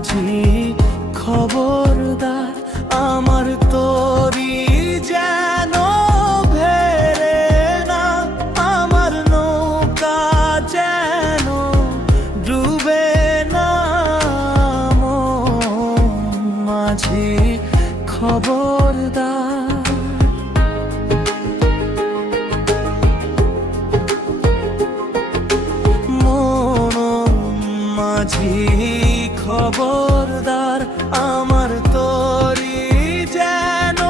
মাঝি খবরদার, আমার তরি যেন ভেড়ে না, আমার নৌকা যেন ডুবে না। মাঝি খবরদার। মাঝি খবরদার, আমার তরি যেন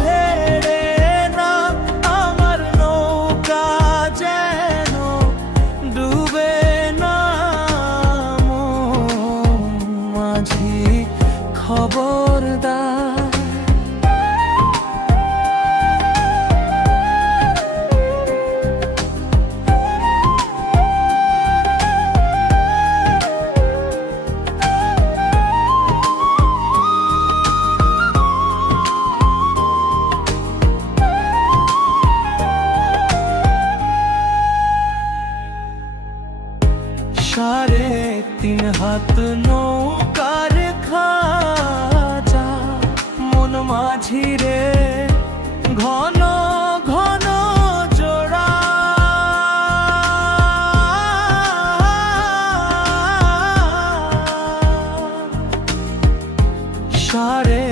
ভেড়ে না, আমার নৌকা যেন ডুবে না। মাঝি খবরদার। সাড়ে 3 হাত নৌকার খাজা, মন মাঝি রে ঘন ঘন জোড়া। সাড়ে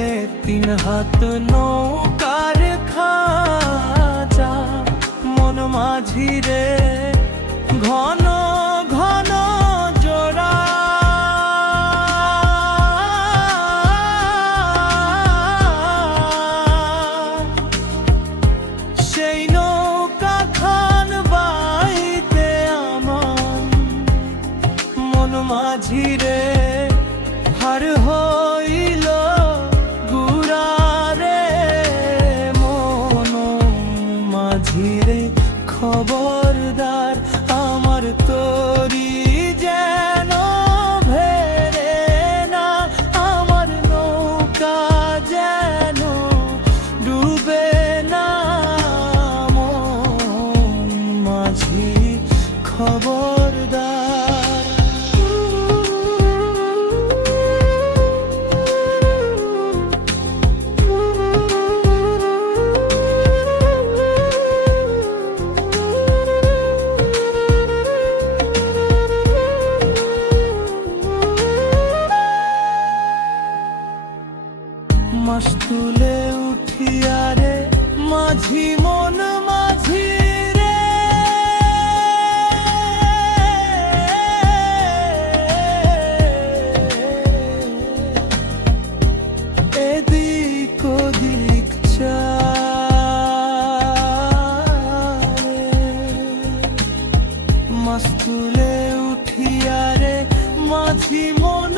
3 হাত নৌকার খাজা, মন মাঝি রে ঘন ঘন জোড়া। সেই নৌকা খান বাইতে আমার মন মাঝি রে হার হইল গুড়া রে। মন মাঝি রে খবরদার, আমার তরি যেন ভেড়ে না, আমার নৌকা যেন ডুবে না। মাঝি খবরদার। মাস তুলে উঠিয়া রে মাঝি মন মাঝি রে, এদিক ওদিক চারে। মাস তুলে উঠিয়া রে মাঝি মন